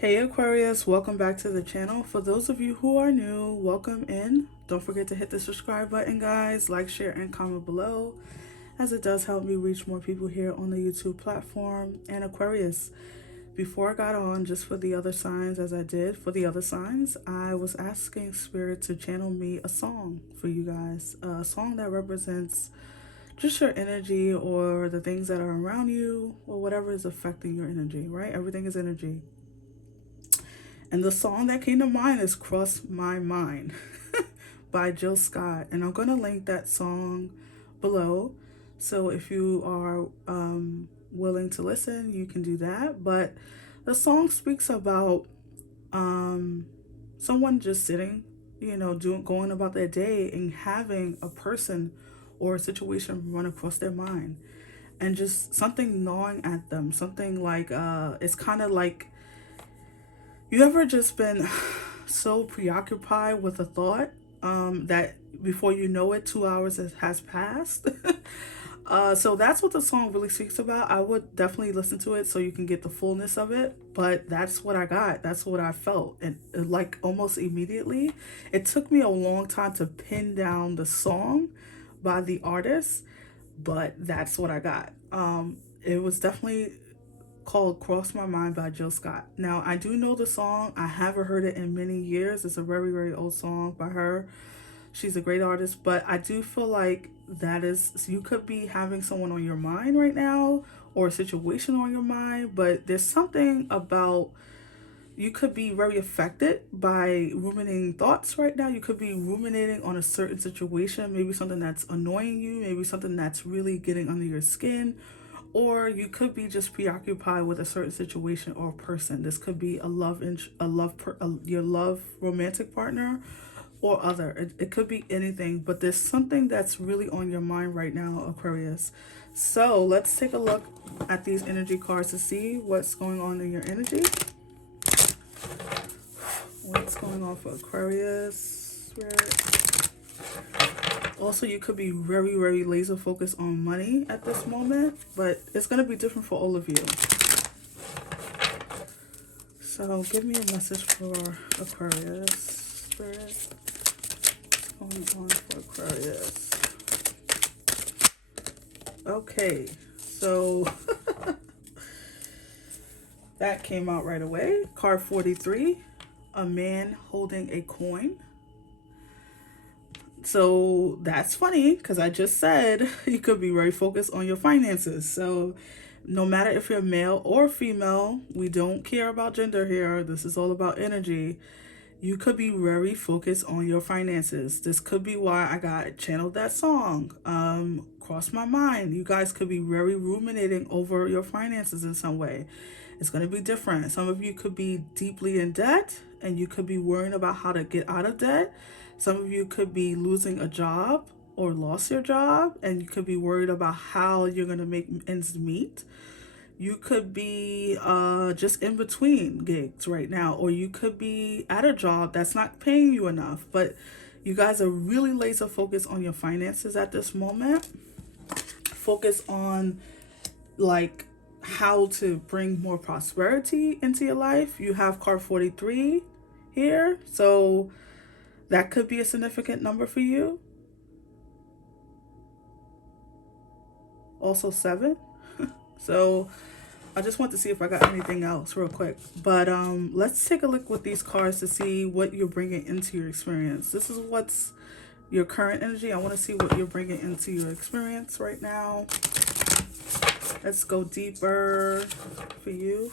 Hey Aquarius, welcome back to the channel. For those of you who are new, welcome in. Don't forget to hit the subscribe button, guys. Like, share, and comment below, as it does help me reach more people here on the YouTube platform. And Aquarius, before I got on, just for the other signs, as I did for the other signs, I was asking Spirit to channel me a song for you guys. A song that represents just your energy or the things that are around you or whatever is affecting your energy, right? Everything is energy. And the song that came to mind is Cross My Mind by Jill Scott. And I'm going to link that song below. So if you are willing to listen, you can do that. But the song speaks about someone just sitting, going about their day and having a person or a situation run across their mind. And just something gnawing at them. Something like, it's kind of like, you ever just been so preoccupied with a thought that before you know it, 2 hours has passed? So that's what the song really speaks about. I would definitely listen to it so you can get the fullness of it. But that's what I got. That's what I felt. And like almost immediately, it took me a long time to pin down the song by the artist, but that's what I got. It was definitely called Cross My Mind by Jill Scott. Now, I do know the song. I haven't heard it in many years. It's a very, very old song by her. She's a great artist, but I do feel like that is, so you could be having someone on your mind right now or a situation on your mind, but there's something about, you could be very affected by ruminating thoughts right now. You could be ruminating on a certain situation, maybe something that's annoying you, maybe something that's really getting under your skin, or you could be just preoccupied with a certain situation or person. This could be your love romantic partner or other. It could be anything, but there's something that's really on your mind right now, Aquarius. So let's take a look at these energy cards to see what's going on in your energy. What's going on for Aquarius, Spirit? Also, you could be very, very laser focused on money at this moment, but it's going to be different for all of you. So give me a message for Aquarius, Spirit. What's going on for Aquarius? Okay, so that came out right away. Card 43, a man holding a coin. So that's funny because I just said you could be very focused on your finances. So no matter if you're male or female, we don't care about gender here. This is all about energy. You could be very focused on your finances. This could be why I got channeled that song, Cross My Mind. You guys could be very ruminating over your finances in some way. It's going to be different. Some of you could be deeply in debt and you could be worrying about how to get out of debt. Some of you could be losing a job or lost your job and you could be worried about how you're going to make ends meet. You could be just in between gigs right now, or you could be at a job that's not paying you enough, but you guys are really laser focused on your finances at this moment. Focus on like how to bring more prosperity into your life. You have card 43 here, so that could be a significant number for you. Also 7. So I just want to see if I got anything else real quick. But let's take a look with these cards to see what you're bringing into your experience. This is what's your current energy. I want to see what you're bringing into your experience right now. Let's go deeper for you.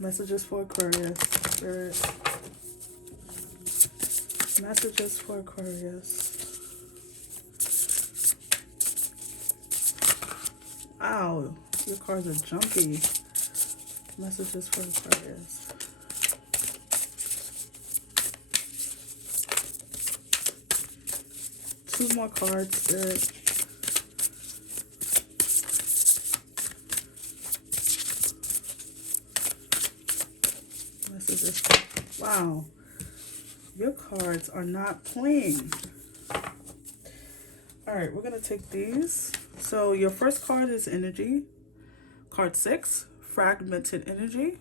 Messages for Aquarius, Spirit. Messages for Aquarius. Wow, your cards are jumpy. Messages for Aquarius. Two more cards, Spirit. Messages. Wow, your cards are not playing. All right, we're going to take these. So your first card is energy. Card 6, fragmented energy.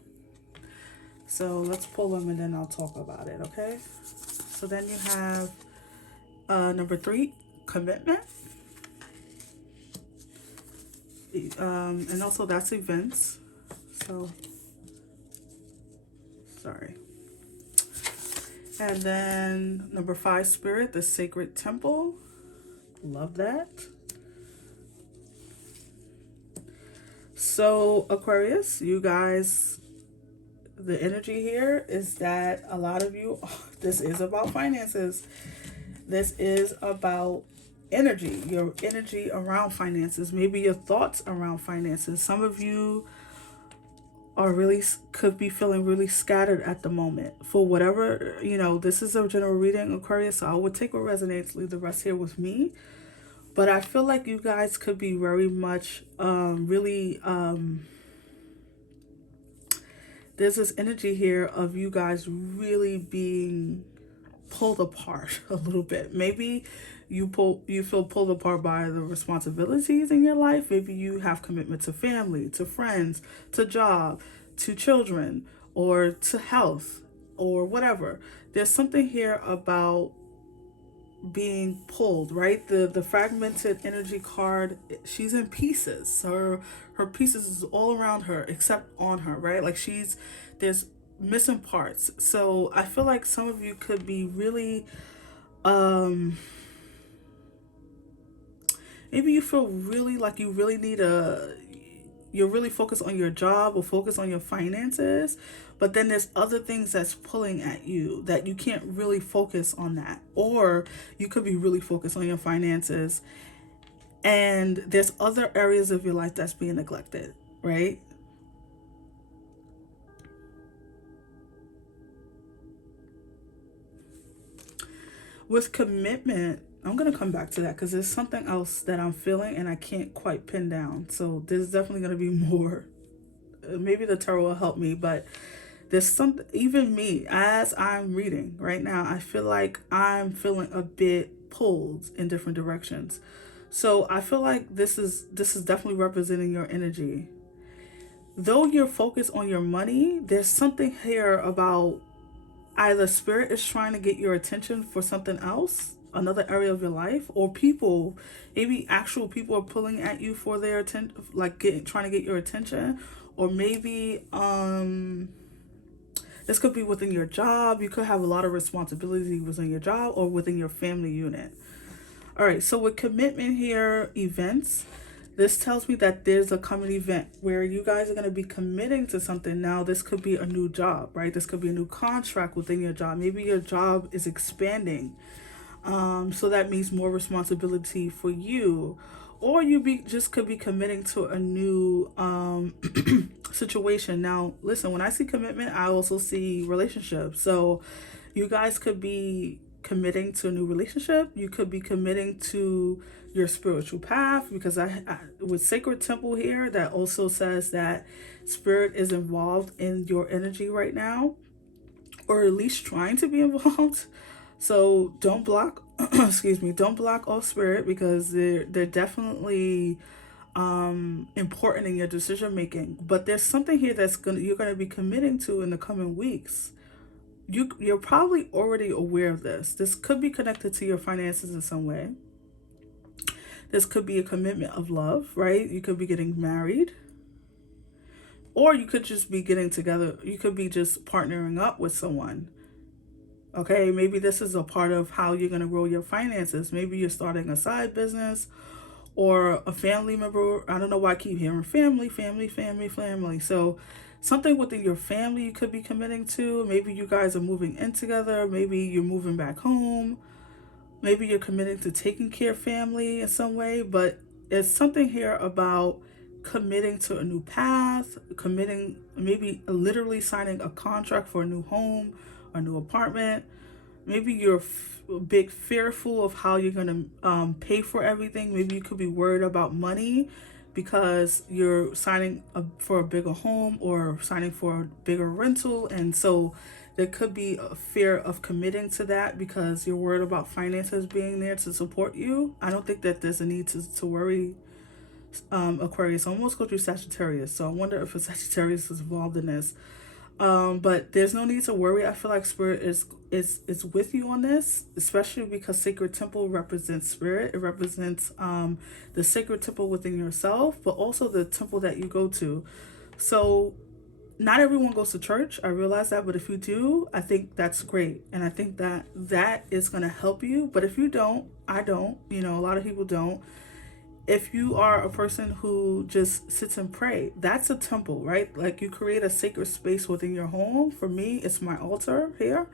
So let's pull them and then I'll talk about it, okay? So then you have number 3, commitment. And also that's events. So, sorry. And then number 5, spirit, the sacred temple. Love that. So Aquarius, you guys, the energy here is that a lot of you, this is about finances. This is about energy, your energy around finances, maybe your thoughts around finances. Some of you are really, could be feeling really scattered at the moment for whatever, this is a general reading, Aquarius, so I would take what resonates, leave the rest here with me. But I feel like you guys could be very much there's this energy here of you guys really being pulled apart a little bit. Maybe you feel pulled apart by the responsibilities in your life. Maybe you have commitment to family, to friends, to job, to children, or to health, or whatever. There's something here about being pulled, right? The fragmented energy card, she's in pieces. Her pieces is all around her except on her, right? Like there's missing parts. So I feel like some of you could be really maybe you feel really like you really need you're really focused on your job or focused on your finances, but then there's other things that's pulling at you that you can't really focus on that. Or you could be really focused on your finances and there's other areas of your life that's being neglected, right? With commitment, I'm going to come back to that because there's something else that I'm feeling and I can't quite pin down. So there's definitely going to be more. Maybe the tarot will help me, but there's something, even me, as I'm reading right now, I feel like I'm feeling a bit pulled in different directions. So I feel like this is definitely representing your energy. Though you're focused on your money, there's something here about either spirit is trying to get your attention for something else, another area of your life, or people, maybe actual people are pulling at you for their attention, like trying to get your attention, or maybe this could be within your job. You could have a lot of responsibility within your job or within your family unit. All right, so with commitment here, events, this tells me that there's a coming event where you guys are going to be committing to something. Now, this could be a new job, right? This could be a new contract within your job. Maybe your job is expanding. So that means more responsibility for you. Or just could be committing to a new situation. Now, listen, when I see commitment, I also see relationship. So you guys could be committing to a new relationship. You could be committing to your spiritual path, because I with Sacred Temple here, that also says that spirit is involved in your energy right now, or at least trying to be involved. So don't block don't block off spirit, because they're definitely important in your decision making. But there's something here you're gonna be committing to in the coming weeks. You're probably already aware of this. This could be connected to your finances in some way. This could be a commitment of love, right? You could be getting married. Or you could just be getting together. You could be just partnering up with someone. Okay, maybe this is a part of how you're going to grow your finances. Maybe you're starting a side business or a family member. I don't know why I keep hearing family. So something within your family you could be committing to. Maybe you guys are moving in together. Maybe you're moving back home. Maybe you're committing to taking care of family in some way. But it's something here about committing to a new path, maybe literally signing a contract for a new home, a new apartment. Maybe you're a bit fearful of how you're going to pay for everything. Maybe you could be worried about money because you're signing for a bigger home or signing for a bigger rental. And so there could be a fear of committing to that because you're worried about finances being there to support you. I don't think that there's a need to worry, Aquarius. I almost go through Sagittarius, so I wonder if a Sagittarius is involved in this. But there's no need to worry. I feel like spirit is with you on this, especially because sacred temple represents spirit. It represents the sacred temple within yourself, but also the temple that you go to. So not everyone goes to church. I realize that, but if you do, I think that's great, and I think that that is going to help you. But if you don't, I don't. You know, a lot of people don't. If you are a person who just sits and pray, that's a temple, right? Like you create a sacred space within your home. For me, it's my altar here.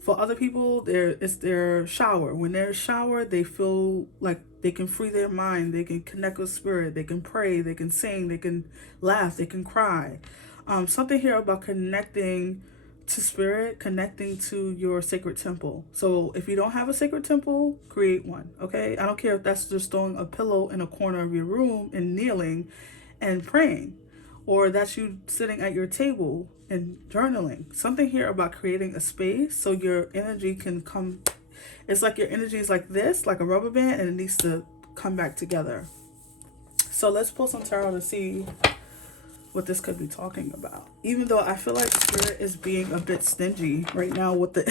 For other people, it's their shower. When they're showered, they feel like they can free their mind. They can connect with spirit. They can pray. They can sing. They can laugh. They can cry. Something here about connecting to spirit, connecting to your sacred temple. So if you don't have a sacred temple, create one, okay? I don't care if that's just throwing a pillow in a corner of your room and kneeling and praying, or that's you sitting at your table and journaling. Something here about creating a space so your energy can come. It's like your energy is like this, like a rubber band, and it needs to come back together. So let's pull some tarot to see what this could be talking about. Even though I feel like spirit is being a bit stingy right now with the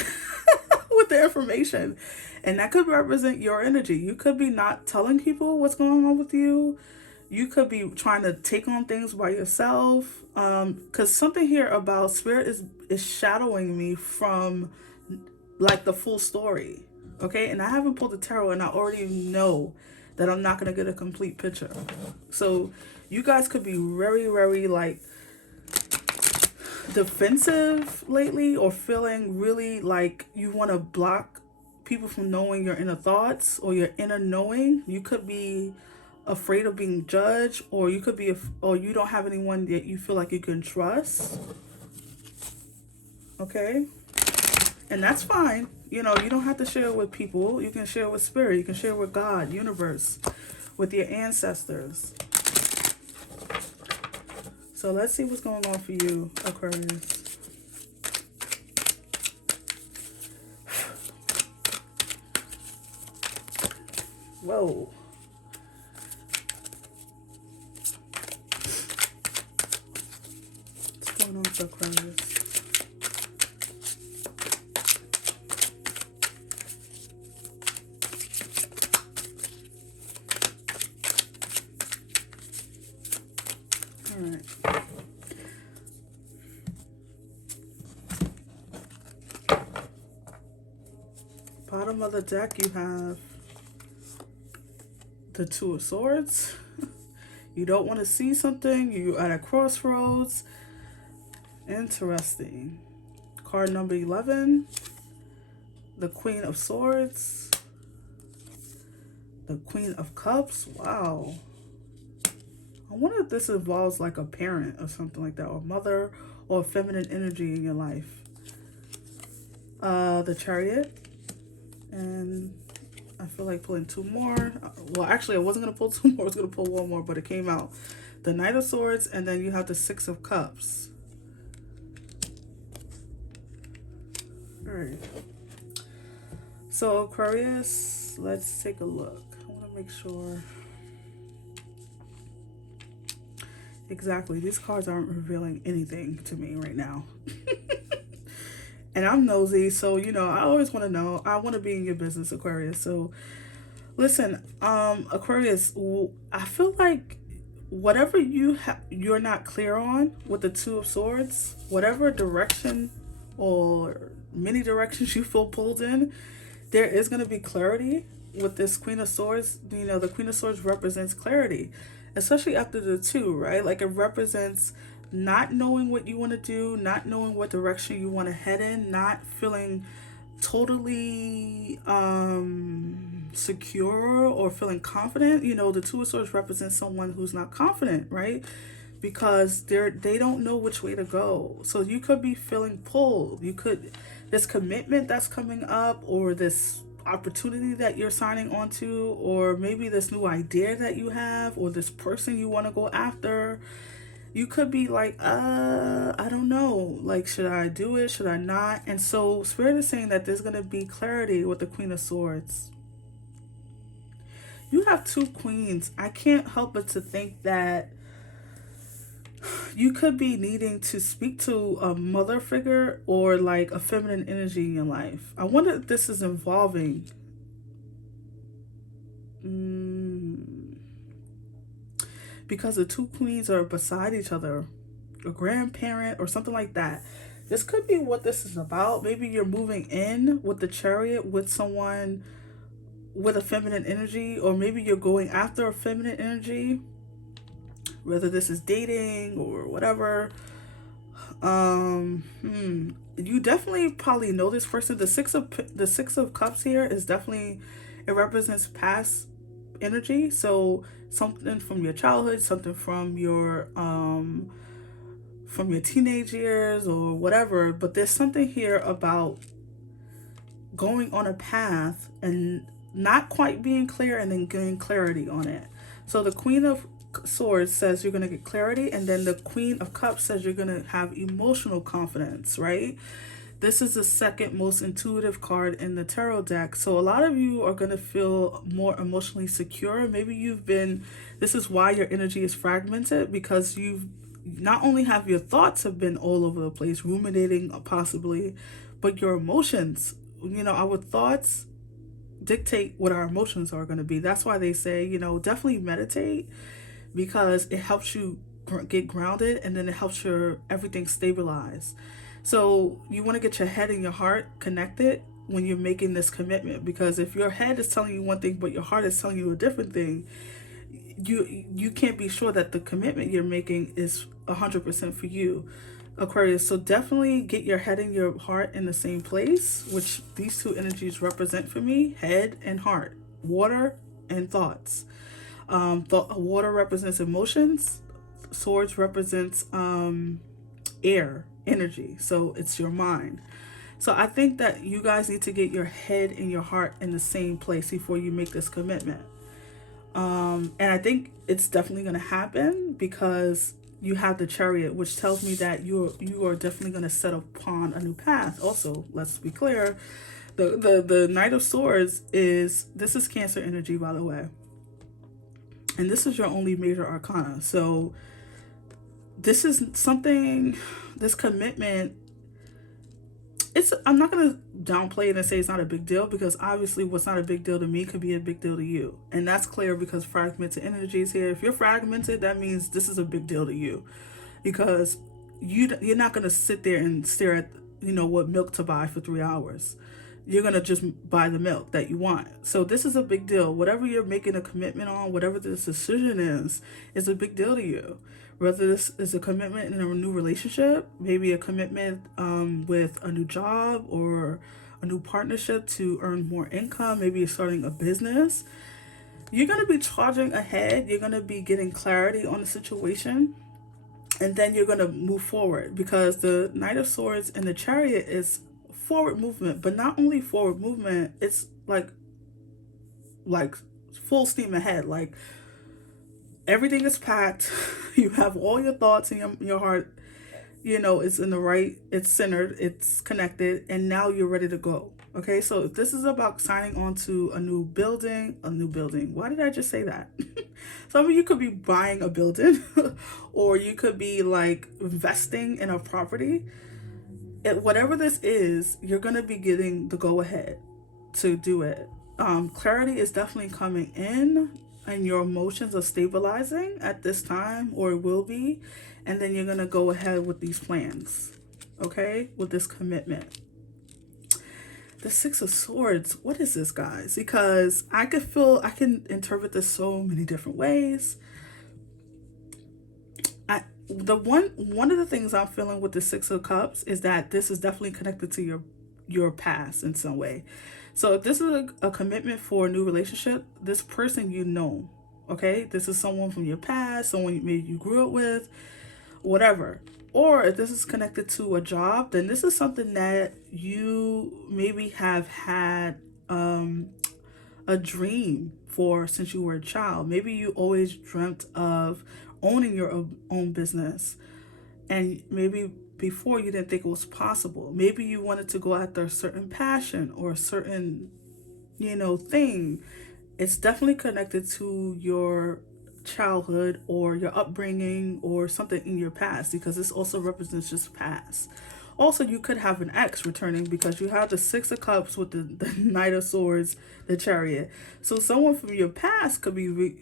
with the information, and that could represent your energy. You could be not telling people what's going on with you. You could be trying to take on things by yourself. Because something here about spirit is shadowing me from like the full story. Okay, and I haven't pulled the tarot, and I already know that I'm not gonna get a complete picture. So you guys could be very, very like defensive lately, or feeling really like you want to block people from knowing your inner thoughts or your inner knowing. You could be afraid of being judged, or you could be, or you don't have anyone that you feel like you can trust. Okay, and that's fine. You know, you don't have to share with people. You can share with spirit. You can share with God, universe, with your ancestors. So let's see what's going on for you, Aquarius. Whoa. What's going on for Aquarius? All right. Bottom of the deck, you have the Two of Swords. You don't want to see something. You're at a crossroads. Interesting. Card number 11. The Queen of Swords. The Queen of Cups. Wow. I wonder if this involves like a parent or something like that, or mother, or feminine energy in your life. The Chariot. And I feel like pulling two more. Well, actually, I wasn't going to pull two more. I was going to pull one more, but it came out. The Knight of Swords, and then you have the Six of Cups. All right. So, Aquarius, let's take a look. I want to make sure. Exactly. These cards aren't revealing anything to me right now. And I'm nosy, so, you know, I always want to know. I want to be in your business, Aquarius. So, listen, Aquarius, I feel like whatever you're not clear on with the Two of Swords, whatever direction or many directions you feel pulled in, there is going to be clarity with this Queen of Swords. You know, the Queen of Swords represents clarity, especially after the two, right? Like, it represents not knowing what you want to do, not knowing what direction you want to head in, not feeling totally secure or feeling confident. You know, the Two of Swords represents someone who's not confident, right? Because they don't know which way to go. So you could be feeling pulled. You could, this commitment that's coming up, or this opportunity that you're signing onto, or maybe this new idea that you have, or this person you want to go after. You could be like, I don't know. Like, should I do it? Should I not? And so Spirit is saying that there's going to be clarity with the Queen of Swords. You have two queens. I can't help but to think that You could be needing to speak to a mother figure or like a feminine energy in your life. I wonder if this is involving. Mm, because the two queens are beside each other, a grandparent or something like that. This could be what this is about. Maybe you're moving in with the chariot with someone with a feminine energy, or maybe you're going after a feminine energy, whether this is dating or whatever. You definitely probably know this person. The 6 of cups here is definitely, it represents past energy. So something from your childhood, something from your teenage years or whatever. But there's something here about going on a path and not quite being clear and then getting clarity on it. So the Queen of Swords says you're going to get clarity, and then the Queen of Cups says you're going to have emotional confidence, right? This is the second most intuitive card in the tarot deck. So a lot of you are going to feel more emotionally secure. Maybe this is why your energy is fragmented, because you've not only have your thoughts have been all over the place, ruminating possibly, but your emotions, our thoughts dictate what our emotions are going to be. That's why they say, definitely meditate, because it helps you get grounded, and then it helps your everything stabilize. So you want to get your head and your heart connected when you're making this commitment, because if your head is telling you one thing but your heart is telling you a different thing, you can't be sure that the commitment you're making is 100% for you, Aquarius. So definitely get your head and your heart in the same place, which these two energies represent for me: head and heart, water and thoughts. Water represents emotions, swords represents air, energy. So it's your mind. So I think that you guys need to get your head and your heart in the same place before you make this commitment. And I think it's definitely going to happen, because you have the Chariot, which tells me that you are definitely going to set upon a new path. Also, let's be clear, the Knight of Swords this is Cancer energy, by the way, and this is your only major arcana. So this is something, this commitment, I'm not going to downplay it and say it's not a big deal, because obviously what's not a big deal to me could be a big deal to you. And that's clear because fragmented energy is here. If you're fragmented, that means this is a big deal to you, because you're not going to sit there and stare at, what milk to buy for 3 hours. You're going to just buy the milk that you want. So this is a big deal. Whatever you're making a commitment on, whatever this decision is a big deal to you. Whether this is a commitment in a new relationship, maybe a commitment with a new job or a new partnership to earn more income, maybe you're starting a business. You're going to be charging ahead. You're going to be getting clarity on the situation. And then you're going to move forward, because the Knight of Swords and the Chariot is forward movement. But not only forward movement, it's like full steam ahead. Like, everything is packed. You have all your thoughts in your heart, it's in the right, it's centered, it's connected, and now you're ready to go. Okay, so if this is about signing on to a new building, why did I just say that? Some of you could be buying a building or you could be like investing in a property. Whatever this is, you're going to be getting the go ahead to do it. Clarity is definitely coming in, and your emotions are stabilizing at this time, or it will be, and then you're going to go ahead with these plans, okay, with this commitment. The Six of Swords, what is this, guys? Because I can interpret this so many different ways. One of the things I'm feeling with the Six of Cups is that this is definitely connected to your past in some way. So if this is a commitment for a new relationship, this person, okay? This is someone from your past, someone maybe you grew up with, whatever. Or if this is connected to a job, then this is something that you maybe have had a dream for since you were a child. Maybe you always dreamt of owning your own business, and maybe before you didn't think it was possible. Maybe you wanted to go after a certain passion or a certain, thing. It's definitely connected to your childhood or your upbringing or something in your past, because this also represents just past. Also, you could have an ex returning because you have the Six of Cups with the Knight of Swords, the Chariot. So someone from your past could be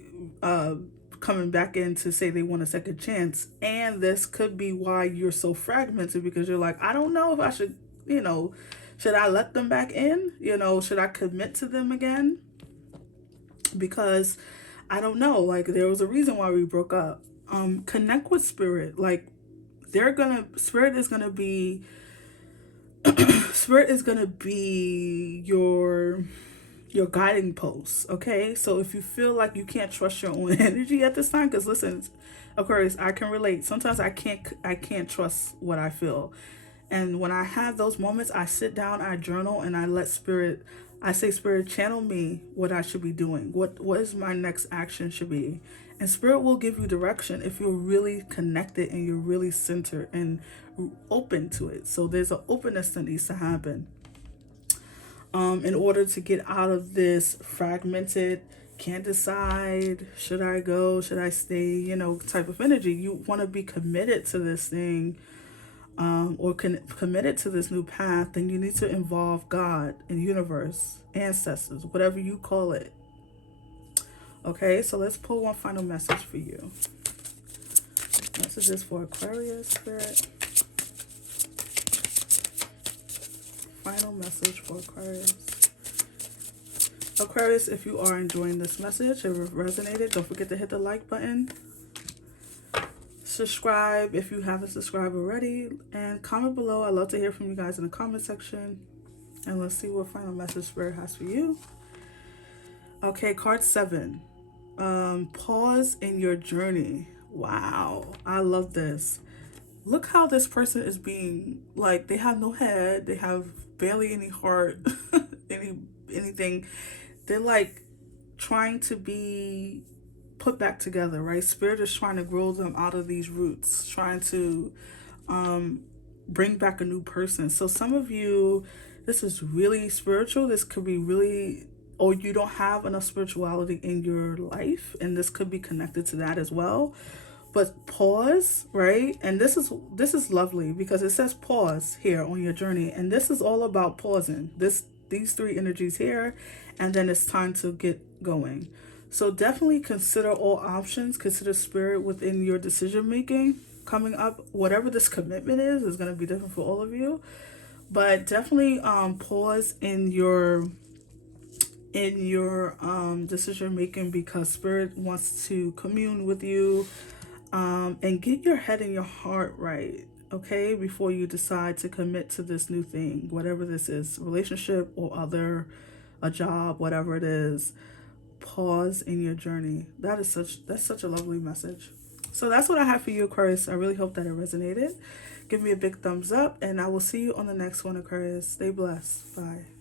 coming back in to say they want a second chance. And this could be why you're so fragmented, because you're like, I don't know if I should, should I let them back in? Should I commit to them again? Because I don't know, like there was a reason why we broke up. Connect with spirit. Like spirit is gonna be spirit is gonna be your guiding post. Okay, so if you feel like you can't trust your own energy at this time, because listen, Aquarius, I can relate. Sometimes I can't trust what I feel, and when I have those moments, I sit down, I journal, and I say, Spirit, channel me what I should be doing. What is my next action should be. And Spirit will give you direction if you're really connected and you're really centered and open to it. So there's an openness that needs to happen in order to get out of this fragmented, can't decide, should I go, should I stay, type of energy. You want to be committed to this thing, or committed to this new path, then you need to involve God and universe, ancestors, whatever you call it. Okay, so let's pull one final message for you. Messages for Aquarius, Spirit. Final message for Aquarius. Aquarius, if you are enjoying this message, if it resonated, don't forget to hit the like button. Subscribe if you haven't subscribed already, and comment below. I'd love to hear from you guys in the comment section. And let's see what final message Spirit has for you. Okay, card 7. Pause in your journey. Wow, I love this. Look how this person is being, like, they have no head, they have barely any heart, anything. They're like trying to be put back together, right? Spirit is trying to grow them out of these roots, trying to bring back a new person. So some of you, this is really spiritual. This could be really, or you don't have enough spirituality in your life, and this could be connected to that as well. But pause, right? And this is lovely because it says pause here on your journey, and this is all about pausing. These 3 energies here, and then it's time to get going. So definitely consider all options. Consider Spirit within your decision making coming up. Whatever this commitment is going to be different for all of you. But definitely pause in your decision making, because Spirit wants to commune with you and get your head and your heart right. Okay, before you decide to commit to this new thing, whatever this is, relationship or a job, whatever it is. Pause in your journey. That's such a lovely message. So that's what I have for you, Aquarius. I really hope that it resonated. Give me a big thumbs up, and I will see you on the next one, Aquarius. Stay blessed. Bye.